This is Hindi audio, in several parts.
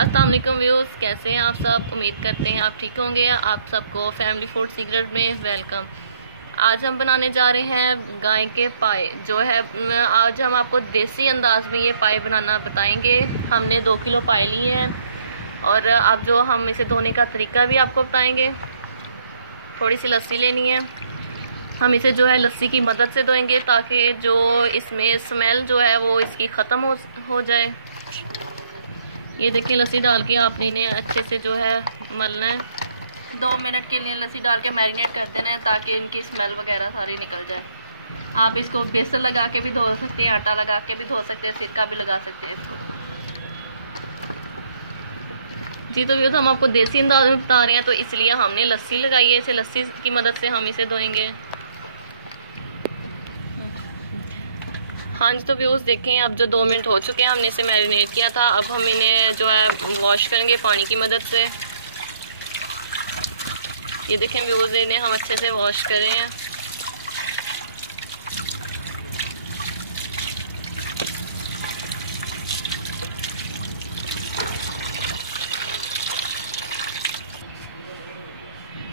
अस्सलाम वालेकुम व्यूअर्स, कैसे हैं आप सब। उम्मीद करते हैं आप ठीक होंगे। आप सबको फैमिली फूड सीक्रेट में वेलकम। आज हम बनाने जा रहे हैं गाय के पाए जो है। आज हम आपको देसी अंदाज में ये पाए बनाना बताएंगे। हमने 2 किलो पाए लिए हैं और अब जो हम इसे धोने का तरीका भी आपको बताएंगे। थोड़ी सी लस्सी लेनी है, हम इसे जो है लस्सी की मदद से धोएंगे ताकि जो इसमें स्मेल जो है वो इसकी ख़त्म हो जाए। ये देखिए, लस्सी डाल के आपने इन्हें अच्छे से जो है मलना है। 2 मिनट के लिए लस्सी डाल के मैरिनेट कर देना है ताकि इनकी स्मेल वगैरह सारी निकल जाए। आप इसको बेसन लगा के भी धो सकते हैं, आटा लगा के भी धो सकते हैं, सिरका भी लगा सकते हैं इसको। जी तो व्यूअर्स, हम आपको देसी अंदाज में बता रहे हैं तो इसलिए हमने लस्सी लगाई है। इसे लस्सी की मदद से हम इसे धोएंगे। हाँ जी तो व्यूअर्स देखें, अब जो 2 मिनट हो चुके हैं, हमने इसे मैरिनेट किया था। अब हम इन्हें जो है वॉश करेंगे पानी की मदद से। ये देखें व्यूअर्स, इन्हें हम अच्छे से वॉश कर रहे हैं।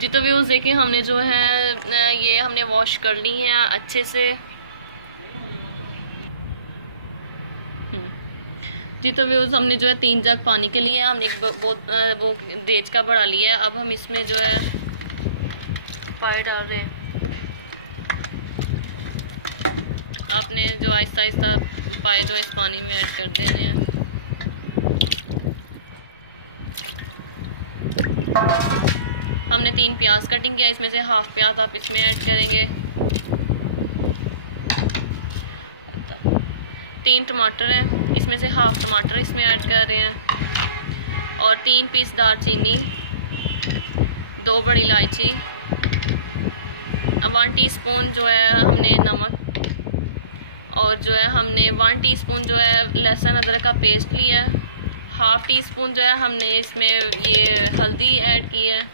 जी तो व्यूअर्स देखें, हमने जो है ये हमने वॉश कर ली है अच्छे से। जी तो व्यूअर्स, हमने जो है 3 जग पानी के लिए हमने वो देज का बढ़ा लिया है। अब हम इसमें जो है पाए डाल रहे हैं। आपने जो आहिस्ता आहिस्ता पाए जो इस पानी में ऐड कर देने हैं। हमने 3 प्याज कटिंग किया, इसमें से हाफ प्याज आप इसमें ऐड करेंगे। 3 टमाटर है, इसमें से हाफ टमाटर इसमें ऐड कर रहे हैं। और 3 पीस दालचीनी, 2 बड़ी इलायची, 1 टीस्पून जो है हमने नमक, और जो है हमने 1 टीस्पून जो है लहसुन अदरक का पेस्ट लिया है। हाफ टी स्पून जो है हमने इसमें ये हल्दी ऐड की है।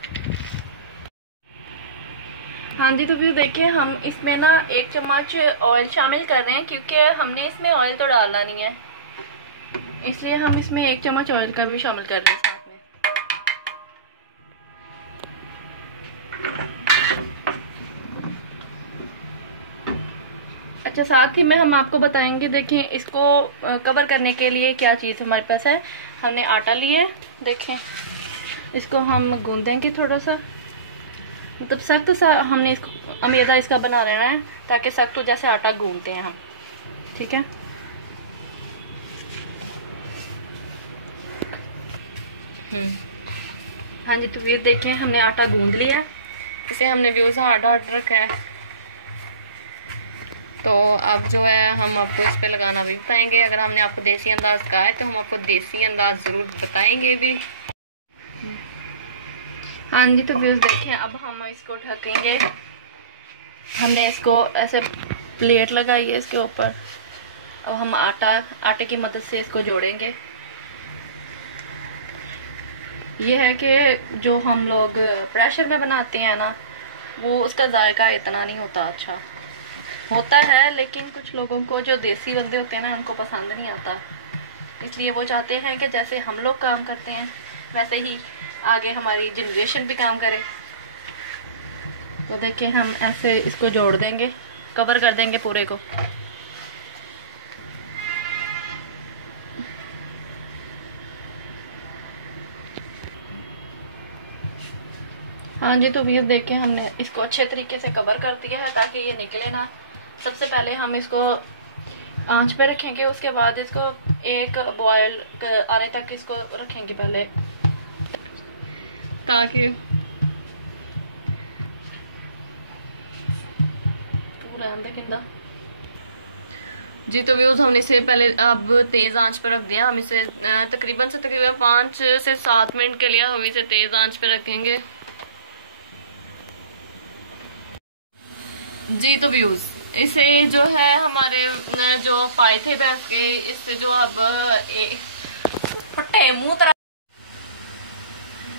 हाँ जी तो व्यू देखिए, हम इसमें ना 1 चम्मच ऑयल शामिल कर रहे हैं क्योंकि हमने इसमें ऑयल तो डालना नहीं है, इसलिए हम इसमें 1 चम्मच ऑयल का भी शामिल कर रहे हैं साथ में। अच्छा, साथ ही में हम आपको बताएंगे, देखें इसको कवर करने के लिए क्या चीज़ हमारे पास है। हमने आटा लिए, देखें इसको हम गूंदेंगे थोड़ा सा, मतलब सख्त सा हमने इसको मैदा इसका बना लेना है ताकि सख्त जैसे आटा गूंदते हैं हम, ठीक है। हाँ जी तो व्यूअर्स देखें, हमने आटा गूंद लिया, इसे हमने व्यूअर्स हार्ड रखा है। तो अब जो है हम आपको इस पे लगाना भी बताएंगे। अगर हमने आपको देसी अंदाज कहा है तो हम आपको देसी अंदाज ज़रूर बताएंगे भी। हाँ जी तो व्यूअर्स देखें, अब हम इसको ढकेंगे। हमने इसको ऐसे प्लेट लगाई है इसके ऊपर। अब हम आटे की मदद से इसको जोड़ेंगे। ये है कि जो हम लोग प्रेशर में बनाते हैं ना, वो उसका जायका इतना नहीं होता, अच्छा होता है, लेकिन कुछ लोगों को जो देसी बंदे होते हैं ना, उनको पसंद नहीं आता। इसलिए वो चाहते हैं कि जैसे हम लोग काम करते हैं वैसे ही आगे हमारी जनरेशन भी काम करे। तो देखिए, हम ऐसे इसको जोड़ देंगे, कवर कर देंगे पूरे को। हाँ जी तो व्यूअर्स देखें, हमने इसको अच्छे तरीके से कवर कर दिया है ताकि ये निकले ना। सबसे पहले हम इसको आंच पे रखेंगे, उसके बाद इसको एक बॉयल आने तक इसको रखेंगे पहले, ताकि पूरा अंदर जी तो व्यूअर्स, हमने इसे पहले अब तेज आंच पर रख दिया। हम इसे तकरीबन 5 से 7 मिनट के लिए हम इसे तेज आंच पर रखेंगे। जी तो व्यूअर्स, इसे जो है हमारे जो पाए थे भैंस के, इससे जो अब फटे मुंह तरह।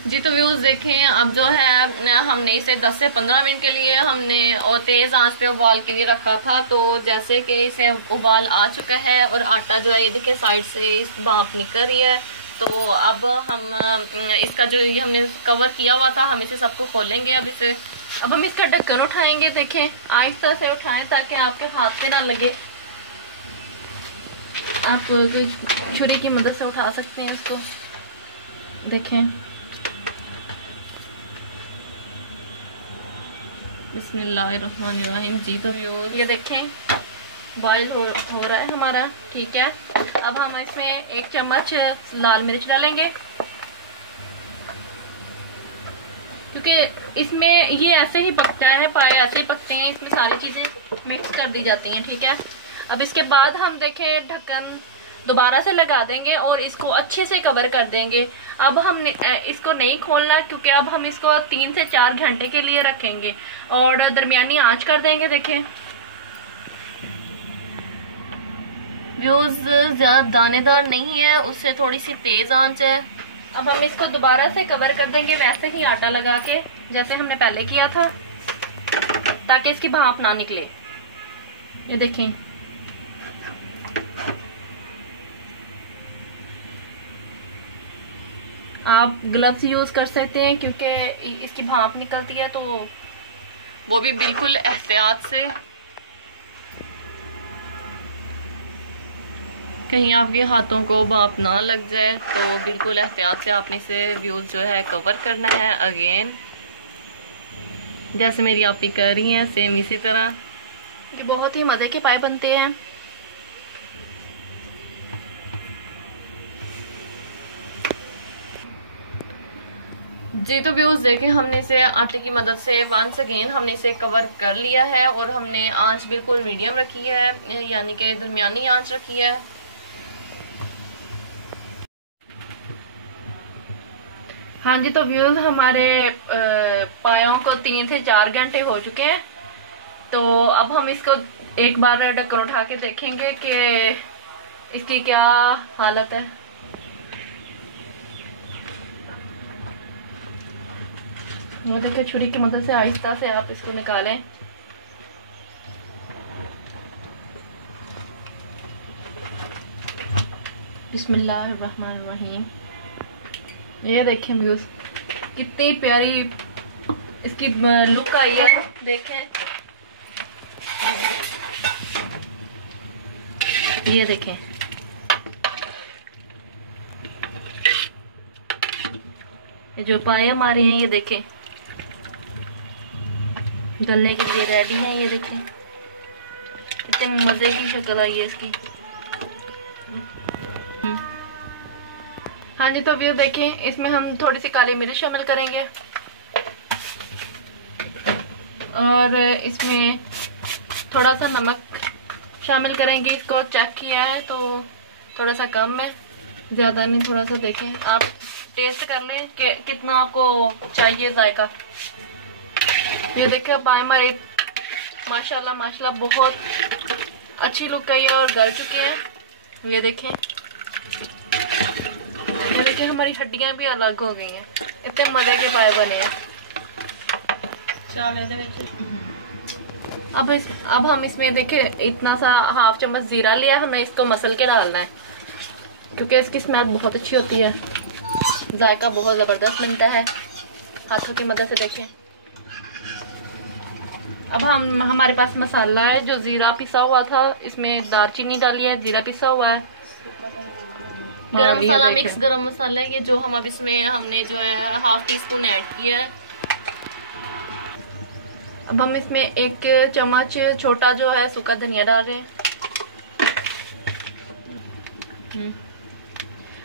जी तो व्यूअर्स देखें, अब जो है हमने इसे 10 से 15 मिनट के लिए हमने और तेज आंच पे उबाल के लिए रखा था। तो जैसे कि इसे उबाल आ चुका है और आटा जो है ये देखिए साइड से इस भाप निकल रही है। तो अब हम इसका जो ये हमने कवर किया हुआ था, हम इसे सबको खोलेंगे अब हम इसका ढक्कन उठाएंगे। देखें, आहिस्ता से उठाएं ताकि आपके हाथ पे ना लगे। आप कोई छुरी की मदद से उठा सकते हैं इसको। देखें, बिस्मिल्लाहिर्रहमानिर्रहीम। जी तो ये देखें बॉयल हो रहा है हमारा, ठीक है। अब हम इसमें 1 चम्मच लाल मिर्च डालेंगे, क्योंकि इसमें ये ऐसे ही पकता है, पाए ऐसे ही पकते हैं, इसमें सारी चीज़ें मिक्स कर दी जाती हैं, ठीक है। अब इसके बाद हम देखें ढक्कन दोबारा से लगा देंगे और इसको अच्छे से कवर कर देंगे। अब हम इसको नहीं खोलना, क्योंकि अब हम इसको 3 से 4 घंटे के लिए रखेंगे और दरमियानी आंच कर देंगे। देखें, व्यूज ज्यादा दानेदार नहीं है, उससे थोड़ी सी तेज आंच है। अब हम इसको दोबारा से कवर कर देंगे वैसे ही आटा लगा के, जैसे हमने पहले किया था, ताकि इसकी भाप ना निकले। ये देखें, आप ग्लव्स यूज कर सकते हैं, क्योंकि इसकी भाप निकलती है, तो वो भी बिल्कुल एहतियात से, कहीं आपके हाथों को भाप ना लग जाए, तो बिल्कुल एहतियात से आपने इसे व्यूज जो है कवर करना है। अगेन जैसे मेरी आपी कर रही हैं, सेम इसी तरह। ये बहुत ही मज़े के पाए बनते हैं। जी तो व्यूज देखें, हमने इसे आटे की मदद से वंस अगेन हमने इसे कवर कर लिया है और हमने आंच बिल्कुल मीडियम रखी है, यानी कि दरमियानी आंच रखी है। हाँ जी, तो व्यूज हमारे पायों को 3 से 4 घंटे हो चुके हैं। तो अब हम इसको एक बार ढक्कन उठा के देखेंगे कि इसकी क्या हालत है। वो देखिए, छुरी की मदद से आहिस्ता से आप इसको निकालें। बिस्मिल्लाहिर्रहमानिर्रहीम। ये देखें व्यूज, कितनी प्यारी इसकी लुक आई है। देखें, ये देखें, ये जो पाए हमारे हैं, ये देखें गलने के लिए रेडी हैं। ये देखें कितने मजे की शक्ल आई है इसकी। हाँ जी, तो व्यू देखें, इसमें हम थोड़ी सी काली मिर्च शामिल करेंगे और इसमें थोड़ा सा नमक शामिल करेंगे। इसको चेक किया है तो थोड़ा सा कम है, ज़्यादा नहीं, थोड़ा सा देखें, आप टेस्ट कर लें कि कितना आपको चाहिए जायका। ये देखें पाए हमारे माशाल्लाह माशाल्लाह बहुत अच्छी लुक आई है और गल चुके हैं। ये देखें, ये देखें हमारी हड्डियां भी अलग हो गई हैं, इतने मजे के पाए बने हैं। अब हम इसमें देखें इतना सा हाफ चम्मच जीरा लिया, हमें इसको मसल के डालना है, क्योंकि इसकी स्मेल बहुत अच्छी होती है, जायका बहुत ज़बरदस्त बनता है हाथों की मदद से। देखें, अब हमारे पास मसाला है, जो जीरा पिसा हुआ था, इसमें दालचीनी डाली है, जीरा पिसा हुआ है, गरम मसाला, मिक्स गरम मसाला है ये, जो हम अब इसमें हमने जो है हाफ टी स्पून ऐड किया है। अब हम इसमें 1 चम्मच छोटा जो है सूखा धनिया डाल रहे हैं।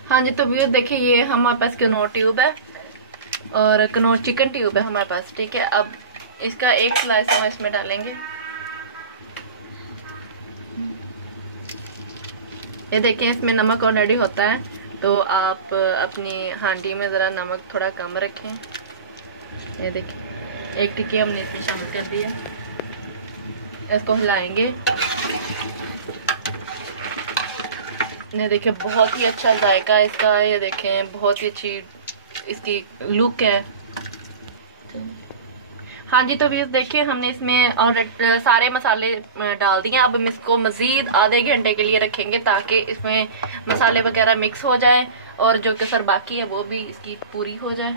हाँ जी, तो व्यूअर देखिए, ये हमारे पास कनौर ट्यूब है और कनौर चिकन ट्यूब है हमारे पास, ठीक है। अब इसका 1 स्लाइस हम इसमें डालेंगे। ये देखें, इसमें नमक ऑलरेडी होता है, तो आप अपनी हांडी में ज़रा नमक थोड़ा कम रखें। ये देखें, 1 टिक्की हमने इसमें शामिल कर दिया। इसको हिलाएंगे। ये देखें, बहुत ही अच्छा जायका इसका है। ये देखें, बहुत ही अच्छी इसकी लुक है। हाँ जी, तो भी देखिए, हमने इसमें ऑलरेडी सारे मसाले डाल दिए। अब हम इसको मज़ीद आधे घंटे के लिए रखेंगे, ताकि इसमें मसाले वगैरह मिक्स हो जाएं और जो कसर बाकी है वो भी इसकी पूरी हो जाए।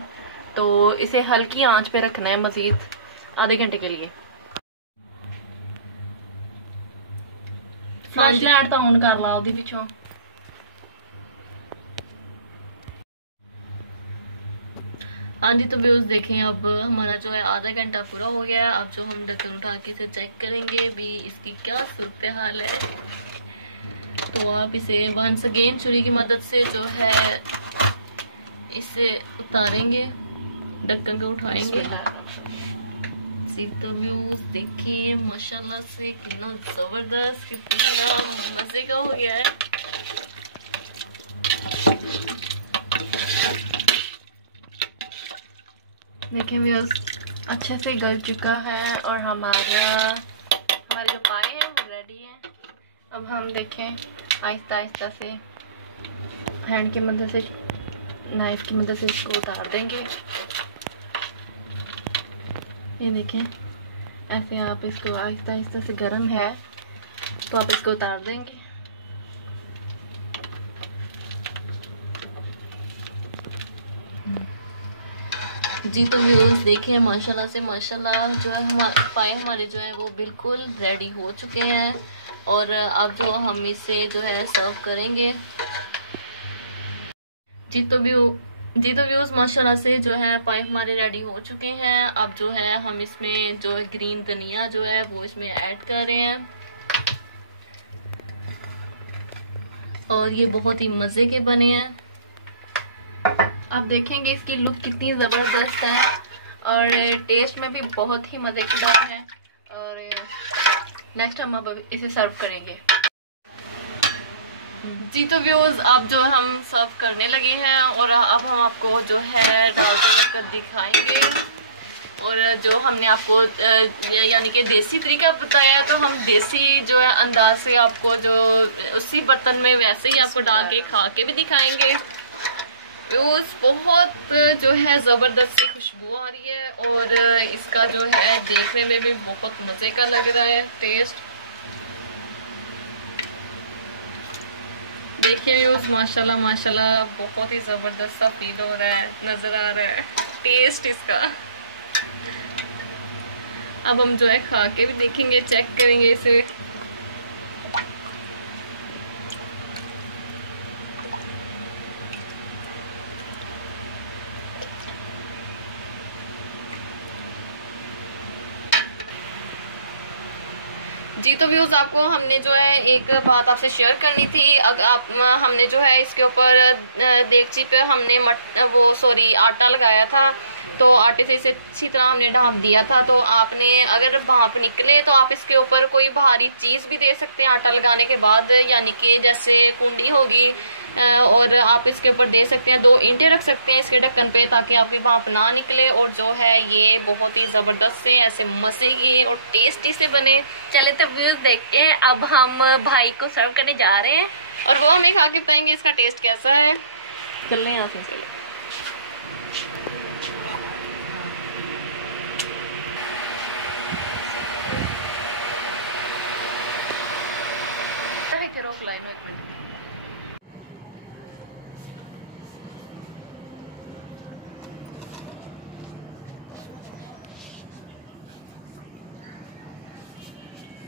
तो इसे हल्की आंच पे रखना है मजीद आधे घंटे के लिए। फ्लैश लाइट तो ऑन कर ला ਉਹਦੀ ਪਿੱਛੋਂ। हाँ जी, तो व्यूज देखें, अब हमारा जो है आधा घंटा पूरा हो गया है। अब जो हम ढक्कन उठा के इसे चेक करेंगे भी इसकी क्या सूरत हाल है। तो आप इसे वंस अगेन छुरी की मदद से जो है इसे उतारेंगे, ढक्कन को उठाएंगे। तो व्यूज देखें माशाल्लाह से कितना जबरदस्त, कितना मजे का हो गया है। देखें व्यूज अच्छे से गल चुका है और हमारे जो पाए हैं वो रेडी हैं। अब हम देखें आहिस्ता आहिस्ता से हैंड की मदद से, नाइफ की मदद से इसको उतार देंगे। ये देखें ऐसे आप इसको आहिस्ता आहिस्ता से गर्म है तो आप इसको उतार देंगे। जी तो व्यूअर्स देखें माशाल्लाह से माशाल्लाह जो है पाए हमारे जो है वो बिल्कुल रेडी हो चुके हैं। और अब जो हम इसे जो है सर्व करेंगे। जी तो व्यूअर्स माशाल्लाह से जो है पाए हमारे रेडी हो चुके हैं। अब जो है हम इसमें जो ग्रीन धनिया जो है वो इसमें ऐड कर रहे हैं और ये बहुत ही मज़े के बने हैं। आप देखेंगे इसकी लुक कितनी ज़बरदस्त है और टेस्ट में भी बहुत ही मज़ेदार है। और नेक्स्ट हम अब इसे सर्व करेंगे। जी तो व्यूअर्स अब जो हम सर्व करने लगे हैं और अब हम आपको जो है डाल कर दिखाएंगे। और जो हमने आपको यानी कि देसी तरीका बताया, तो हम देसी जो है अंदाज से आपको जो उसी बर्तन में वैसे ही आपको डाल के खा के भी दिखाएंगे। बहुत जो है ज़बरदस्त सी खुशबू आ रही है और इसका जो है देखने में भी बहुत मज़े का लग रहा है टेस्ट। देखिए व्यूज़ माशाल्लाह माशाल्लाह बहुत ही ज़बरदस्त सा फील हो रहा है, नज़र आ रहा है टेस्ट इसका। अब हम जो है खा के भी देखेंगे, चेक करेंगे इसे। जी तो व्यूज आपको हमने जो है एक बात आपसे शेयर करनी थी। हमने जो है इसके ऊपर देगची पे हमने आटा लगाया था, तो आटे से इसे अच्छी तरह हमने ढाँप दिया था। तो आपने अगर भाप निकले तो आप इसके ऊपर कोई भारी चीज भी दे सकते हैं आटा लगाने के बाद, यानी कि जैसे कुंडी होगी और आप इसके ऊपर दे सकते हैं 2 ईंटें रख सकते हैं इसके ढक्कन पे ताकि आपकी भाप ना निकले। और जो है ये बहुत ही जबरदस्त से ऐसे मजे के और टेस्टी से बने। चले तो व्यूज देखते हैं। अब हम भाई को सर्व करने जा रहे हैं और वो हमें खा के बताएंगे इसका टेस्ट कैसा है। चल रहे हैं यहाँ से।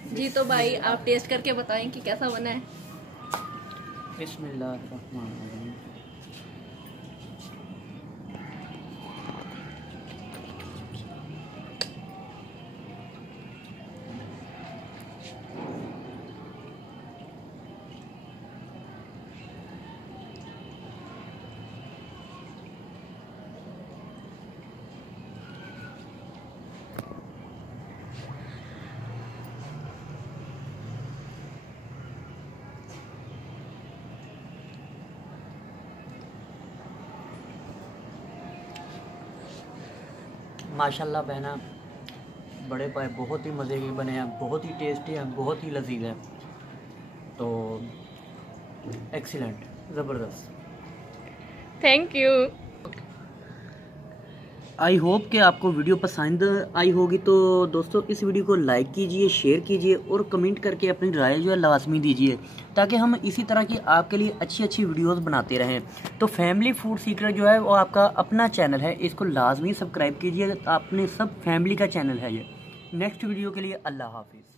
जी तो भाई आप टेस्ट करके बताएं कि कैसा बना है। बिस्मिल्लाहिर्रहमानिर्रहीम। माशाल्लाह बहना बड़े पाए बहुत ही मज़े के बने हैं, बहुत ही टेस्टी हैं, बहुत ही लजीज हैं। तो एक्सीलेंट, ज़बरदस्त। Thank you. आई होप कि आपको वीडियो पसंद आई होगी। तो दोस्तों इस वीडियो को लाइक कीजिए, शेयर कीजिए और कमेंट करके अपनी राय जो है लाजमी दीजिए, ताकि हम इसी तरह की आपके लिए अच्छी अच्छी वीडियोस बनाते रहें। तो फैमिली फूड सीक्रेट जो है वो आपका अपना चैनल है, इसको लाजमी सब्सक्राइब कीजिए। अपने सब फैमिली का चैनल है ये। नेक्स्ट वीडियो के लिए अल्लाह हाफिज़।